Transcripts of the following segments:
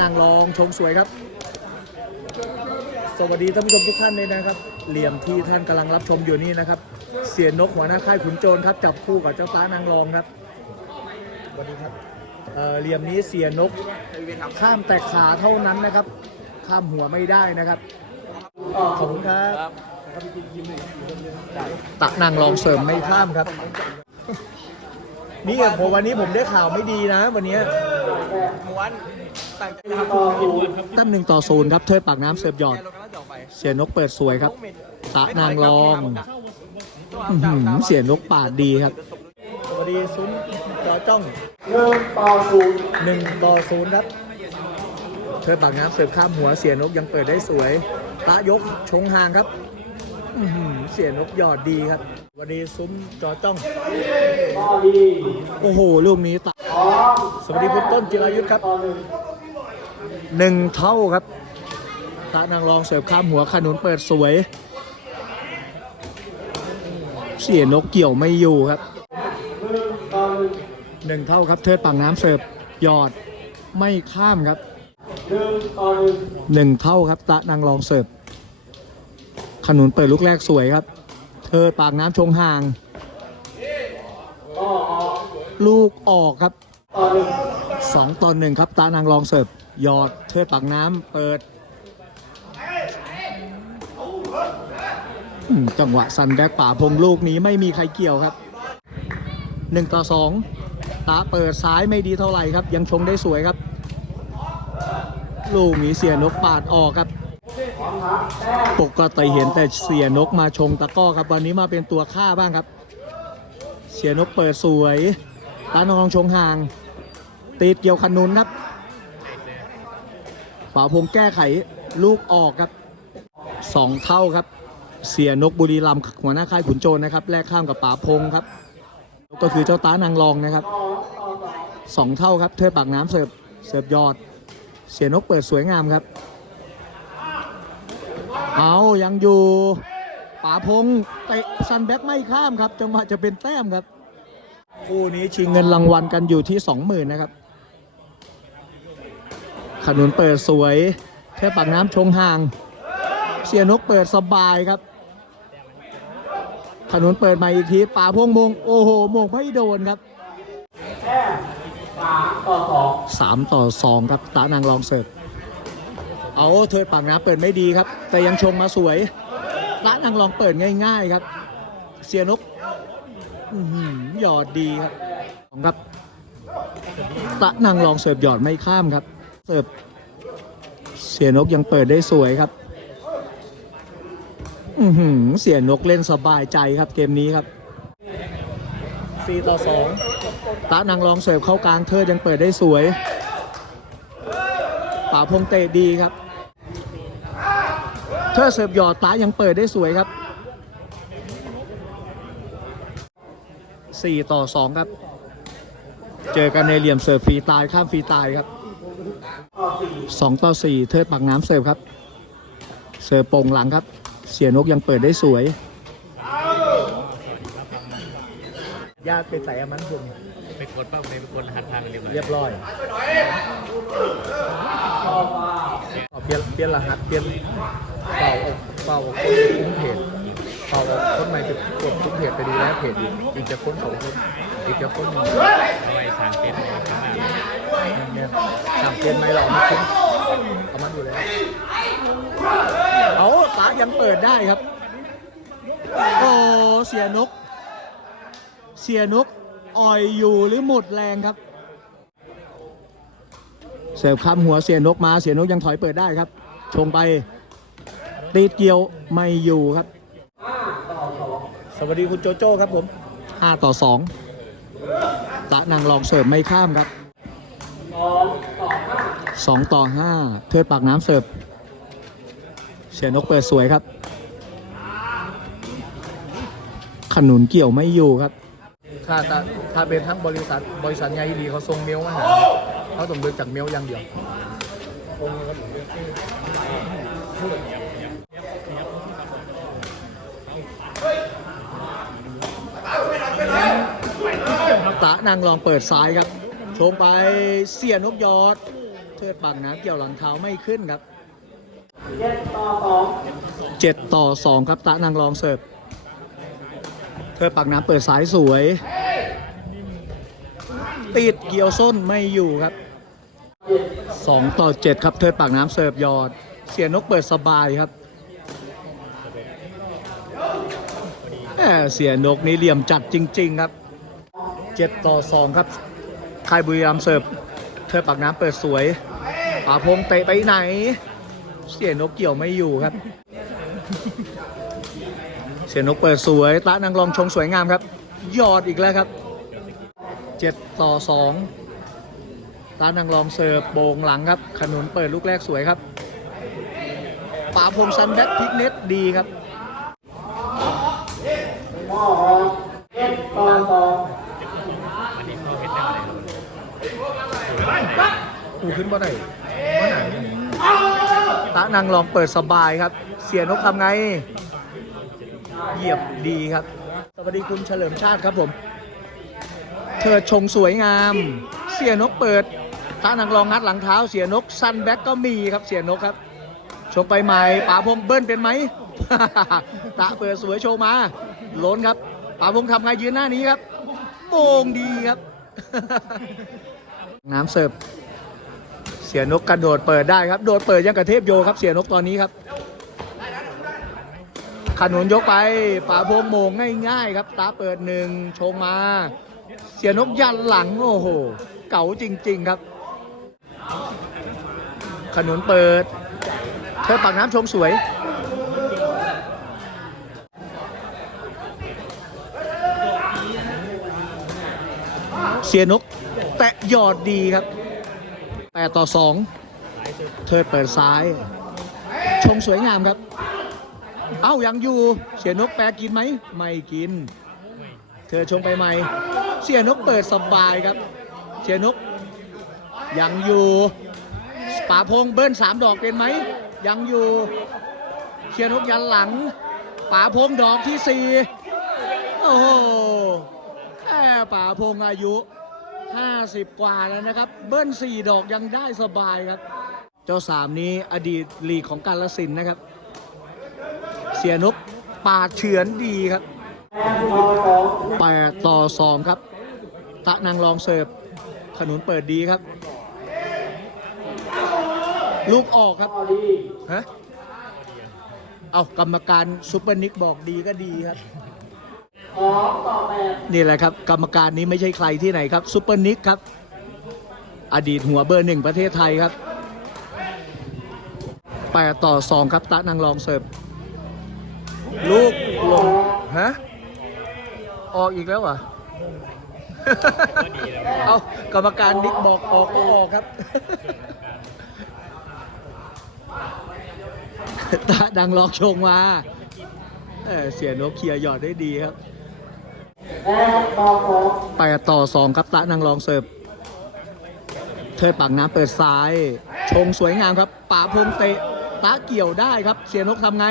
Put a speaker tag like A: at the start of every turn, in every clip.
A: นางรองชมสวยครับ สวัสดีท่านผู้ชมทุกท่านเลยนะครับ เหลี่ยมที่ท่านกำลังรับชมอยู่นี่นะครับ เสียนกหัวหน้าค่ายขุนโจรครับจับคู่กับเจ้าฟ้านางรองครับสวัสดีครับเอ่อเหลี่ยมนี้เสียนกข้ามแต่ขาเท่านั้นนะครับ ข้ามหัวไม่ได้นะครับขอบคุณครับตักนางรองเสริมไม่ข้ามครับ นี่ผมวันนี้ผมได้ข่าวไม่ดีนะ วันนี้
B: ม้วน ต่างใจทำกินเงินครับ
A: ตั้มหนึ่งต่อศูนย์ครับเทิดปากน้ำเสิร์ฟหยอด
B: เรากำลังจะออกไป
A: เสียนกเปิดสวยครับ ตะนางรองอื้อหือเสียนกปาดดีครับสวัสดีซุ้มจอจ้องหนึ่งต่อศูนย์หนึ่งต่อศูนย์ครับเทิดปากน้ำเสิร์ฟข้ามหัวเสียนกยังเปิดได้สวย ตะยกชงห่างครับอื้อหือเสียนกหยอดดีครับสวัสดีซุ้มจอจ้อง โอ้โหลูกนี้ตะสวัสดีคุณต้นจิรายุทธครับหนึ่ง หนึ่งเท่าครับตะนางรองเสิร์ฟข้ามหัวขนุนเปิดสวย เสียนกเกี่ยวไม่อยู่ครับหนึ่งเท่าครับเทิดปากน้ำเสิร์ฟหยอดไม่ข้ามครับหนึ่งเท่าครับตะนางรองเสิร์ฟขนุนเปิดลูกแรกสวยครับเทิดปากน้ำชงห่าง ลูกออกครับสองต่อหนึ่งครับตานางรองเสิร์ฟ หยอดเทิดปากน้ำเปิด จังหวะซันแบ็กป่าพงลูกนี้ไม่มีใครเกี่ยวครับหนึ่งต่อสองตาเปิดซ้ายไม่ดีเท่าไหร่ครับ ยังชงได้สวยครับ ลูกนี้เสียนกปาดออกครับปกติเห็นแต่เสียนกมาชงตะก้อครับ วันนี้มาเป็นตัวฆ่าบ้างครับ เสียนกเปิดสวยตานองชงห่าง ติดเกี่ยวขนุนครับ ป่าพงแก้ไขลูกออกครับสองเท่าครับ เสียนกบุรีรัมหัวหน้าค่ายขุนโจรนะครับแลกข้ามกับป่าพงครับ ก็คือเจ้าต้านางรองนะครับสองเท่าครับเทอปากน้ำเสิร์ฟเสิร์ฟยอด เสียนกเปิดสวยงามครับ เอายังอยู่ป่าพงเตะซันแบ็กไม่ข้ามครับ จังหวะจะเป็นแต้มครับ คู่นี้ชิงเงินรางวัลกันอยู่ที่ 20,000นะครับ นุนเปิดสวยเทปากน้ำชงห่าง เสียนกเปิดสบายครับขนุนเปิดมาอีกทีป่าพงมง โอ้โหมงไม่โดนครับสามต่อสองครับตานางรองเสิร์ฟเอาเธอปากน้ำเปิดไม่ดีครับ แต่ยังชงมาสวยตานางรองเปิดง่าย ๆครับ เสียนกหยอดดีครับของครับตะนางลองเสิร์ฟหยอดไม่ข้ามครับ เสิร์ฟเสียนกยังเปิดได้สวยครับ อือหือ เสียนกเล่นสบายใจครับเกมนี้ครับ4ต่อ2ตะนางลองเสิร์ฟเข้ากลางเธอยังเปิดได้สวย ป่าพงเตะดีครับ เธอเสิร์ฟหยอดตายังเปิดได้สวยครับ4ต่อ2ครับ เจอกันในเหลี่ยมเสิร์ฟฟรีตายข้ามฟรีตายครับ 2ต่อ4เทิดปากน้ำเสิร์ฟครับ เสิร์ฟโป่งหลังครับ เสียนกยังเปิดได้สวย ญาติไปใส่อามันคุณ
C: ไปกดป้าไปกดรหัสผ่านเรียบร้อย
A: เรียบร้อยเปลี่ยนเปลี่ยนรหัสเปลี่ยนเป่าออกเป่าออกคนคุ้มเพจเป่าออกคนใหม่จะกดคุ้มเพจไปดูแลเพจอีกอีกจะคนสองคนอีกจะคนหนึ่ง
C: เอาไว้สารเป็นในข้างหน้า
A: เนี่ย ทำเปลี่ยนไหมเราไม่คุ้มเอามันอยู่แล้วเอาตายังเปิดได้ครับ โอ้เสียนก เสียนกอ่อยอยู่หรือหมดแรงครับ เสิร์ฟคำหัวเสียนกมาเสียนกยังถอยเปิดได้ครับ ชงไป ตีดเกี่ยวไม่อยู่ครับ สวัสดีคุณโจโจ้ครับผม5ต่อ2ตะนางลองเสิร์ฟไม่ข้ามครับ 2ต่อ5เทิดปากน้ำเสิร์ฟเสียนกเปิดสวยครับ ขนุนเกี่ยวไม่อยู่ครับถ้าถ้าถ้าเป็นทั้งบริษัทบริษัทใหญ่ดีเขาส่งเมลมาหาเขาต้องเลือกจากเมลอย่างเดียวตะนางลองเปิดซ้ายครับ ชมไปเสียนกยอดเทิดปากน้ำเกี่ยวหลังเท้าไม่ขึ้นครับ
B: เจ็ดต่อสอง
A: เจ็ดต่อสองครับตะนางรองเสิร์ฟเทิดปากน้ำเปิดสายสวย ติดเกี่ยวส้นไม่อยู่ครับสองต่อเจ็ดครับเทิดปากน้ำเสิร์ฟยอด เสียนกเปิดสบายครับแหมเสียนกนี่เหลี่ยมจัดจริง ๆ ครับเจ็ดต่อสองครับ ค่ายบุรีรัมย์เสิร์ฟเทิดปากน้ำเปิดสวยป่าพงเตะไปไหน เสียนกเกี่ยวไม่อยู่ครับ เสียนกเปิดสวยตะนางรองชงสวยงามครับ ยอดอีกแล้วครับเจ็ดต่อสองตานางรองเสิร์ฟโบงหลังครับ ขนุนเปิดลูกแรกสวยครับป่าพงซันแบ็คพิกเน็ตดีครับ
B: หม้อออกเจ็ดต่อสอง
C: อันนี้เขาเห็นได้อะไร
A: อู ขึ้นบ่ได้บ่ไหนตะนางรองเปิดสบายครับ เสียนกทำไง เหยียบดีครับ สวัสดีคุณเฉลิมชาติครับผม เธอชงสวยงาม เสียนกเปิดตานางรองงัดหลังเท้า เสียนกซันแบ็กก็มีครับ เสียนกครับ ชงไปใหม่ป๋าพงเบิ้ลเป็นไหมตะเปิดสวยโชว์มาล้นครับป๋าพงทำไงยืนหน้านี้ครับโมงดีครับ น้ำเสิร์ฟ เสียนกกระโดดเปิดได้ครับโดดเปิดยังกระเทพโยครับเสียนกตอนนี้ครับขนุนยกไปป่าพวงโมงง่าย ๆ ครับ ตาเปิดหนึ่งชงมา เสียนกยันหลังโอ้โหเก๋าจริง ๆครับ ขนุนเปิด เธอปากน้ำชงสวยเสียนก แตะยอดดีครับ 8 ต่อ 2 เธอเปิดซ้าย ชงสวยงามครับ เอ้ายังอยู่ เสียนกแปรกินไหม ไม่กิน เธอชงไปใหม่ เสียนกเปิดสบายครับ เสียนก ยังอยู่ป่าพงเบิ้ลสามดอกเป็นไหม ยังอยู่ เสียนกยันหลังป่าพงดอกที่สี่โอ้โหแค่ป่าพงอายุ 50 กว่าแล้วนะครับ เบิ้ลสี่ดอกยังได้สบายครับ เจ้าสามนี้อดีตลีกของกาลสินนะครับ เสียนกปาดเฉือนดีครับ
B: แปดต่อสอง
A: 8ต่อ 2 ครับ ตะนางรองเสิร์ฟขนุนเปิดดีครับ ลูกออกครับ
B: ข้อดี
A: ฮะเอากรรมการซูเปอร์นิกบอกดีก็ดีครับ
B: สองต่อแปด
A: นี่แหละครับ กรรมการนี้ไม่ใช่ใครที่ไหนครับซูเปอร์นิกครับ อดีตหัวเบอร์หนึ่งประเทศไทยครับ8ต่อ2ครับตะนางรองเสิร์ฟลูกลงฮะออกอีกแล้วเหรอะ เอากรรมการนิกบอกออกก็ออกครับ ตาดังลอกชงมาเออเสียนกเคลียร์หยอดได้ดีครับ
B: แปดต่อสอง
A: แปดต่อสองครับตะนางรองเสิร์ฟเธอปากน้ำเปิดซ้าย ชงสวยงามครับ ป่าพงเตะตะเกี่ยวได้ครับ เสียนกทำไง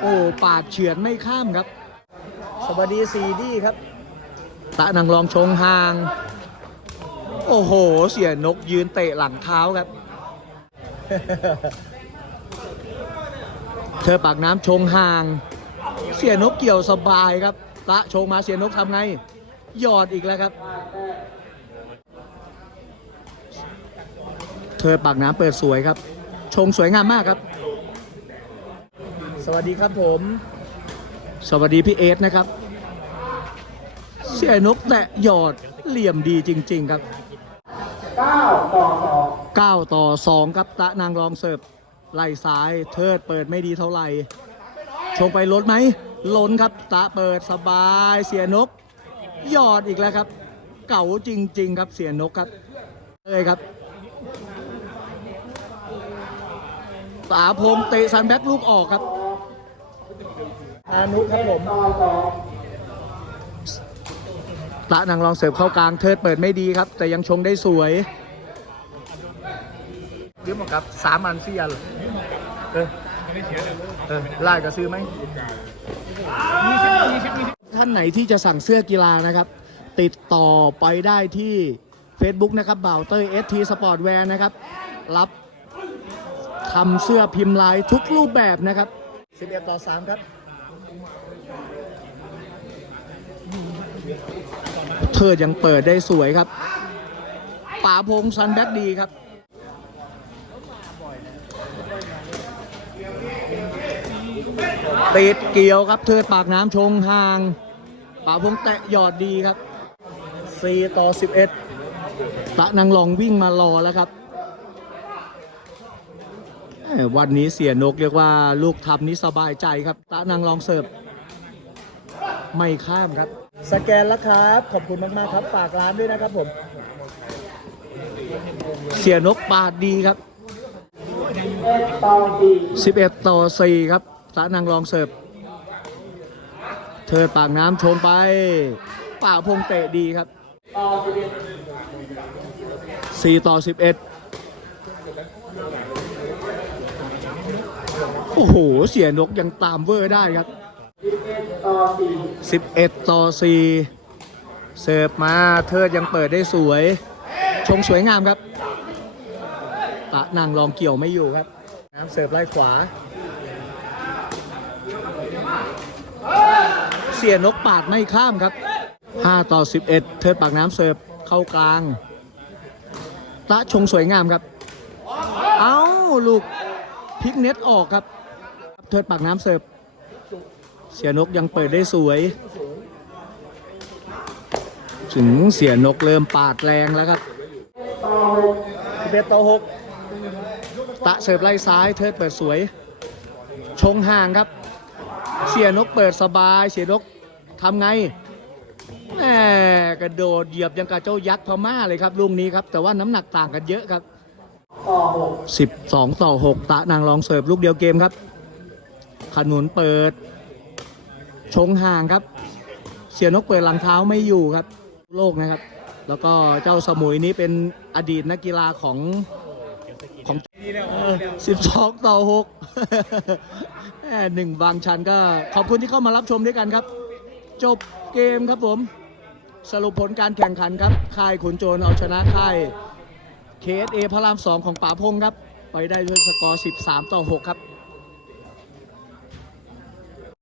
A: โอ้ปาดเฉือนไม่ข้ามครับ สวัสดีซีดีครับ ตะนางรองชงห่าง โอ้โห เสียนกยืนเตะหลังเท้าครับ เธอปากน้ำชงห่าง เสียนกเกี่ยวสบายครับ ตะชงมาเสียนกทำไง หยอดอีกแล้วครับ เธอปากน้ำเปิดสวยครับ ชงสวยงามมากครับ สวัสดีครับผม สวัสดีพี่เอสนะครับ เสียนกแตะหยอดเหลี่ยมดีจริง ๆ ครับ
B: เก้าต่อสอง
A: 9ต่อ 2 ครับตะนางรองเสิร์ฟไล่ซ้ายเทิดเปิดไม่ดีเท่าไหร่ ชงไปล้นไหม ล้นครับตะเปิดสบายเสียนก ยอดอีกแล้วครับ เก่าจริง ๆ ครับเสียนกครับเลยครับตาพงเตะซันแบ็กลูกออกครับอานุครับผม
B: ตะ
A: นางรองเสิร์ฟเข้ากลางเทิดเปิดไม่ดีครับ แต่ยังชงได้สวยยืมหมดครับสามอันสี่อันเอเออเออไล่ก็ซื้อไหม ท่านไหนที่จะสั่งเสื้อกีฬานะครับ ติดต่อไปได้ที่ Facebook นะครับบ่าวเต้ย ST Sport Wear นะครับ รับทำเสื้อพิมพ์ลายทุกรูปแบบนะครับ 11 ต่อ 3 ครับ เธอยังเปิดได้สวยครับป่าพงซันแบ็กดีครับ ติดเกี่ยวครับเทิดปากน้ำชงห่างป่าพงแตะหยอดดีครับ 4 ต่อ 11 ตะนางลองวิ่งมารอแล้วครับ วันนี้เสียนกเรียกว่าลูกทำนี้สบายใจครับ ตะนางลองเสิร์ฟไม่ข้ามครับ สแกนแล้วครับ ขอบคุณมาก ๆ ครับ ฝากร้านด้วยนะครับผม เสียนกปาดดีครับ 11 ต่อ 4 ครับ ตะนางลองเสิร์ฟเทิดปากน้ำชนไป ป่าพงเตะดีครับ 4 ต่อ 11 โอ้โห เสียนกยังตามเวอร์ได้ครับ 11 ต่อ 4 เสิร์ฟมาเทิดยังเปิดได้สวย ชงสวยงามครับตะนางลองเกี่ยวไม่อยู่ครับ น้ำเสิร์ฟไล่ขวา สียนกปาดไม่ข้ามครับ 5 ต่อ 11 เทิดปากน้ำเสิร์ฟเข้ากลาง ตะชงสวยงามครับ เอ้า ลูกพลิกเน็ตออกครับ เทิดปากน้ำเสิร์ฟเสียนกยังเปิดได้สวย ถึงเสียนกเริ่มปาดแรงแล้วครับ11ต่อ6ตะเสิร์ฟไล่ซ้าย เทิดเปิดสวย ชงห่างครับ เสียนกเปิดสบาย เสียนก ทำไงแหมกระโดดเหยียบยังกับเจ้ายักษ์พม่าเลยครับลูกนี้ครับ แต่ว่าน้ำหนักต่างกันเยอะครับ 12 ต่อ 6 ตะนางรองเสิร์ฟลูกเดียวเกมครับขนุนเปิด ชงห่างครับ เสียนกเปิดหลังเท้าไม่อยู่ครับ โลกนะครับ แล้วก็เจ้าสมุยนี้เป็นอดีตนักกีฬาของของสิบสองต่อหกแหมหนึ่งบางชันก็ขอบคุณที่เข้ามารับชมด้วยกันครับ จบเกมครับผม สรุปผลการแข่งขันครับ ค่ายขุนโจรเอาชนะค่าย KSA พระรามสองของป่าพงครับ ไปได้ด้วยสกอร์ 13 ต่อ 6 ครับ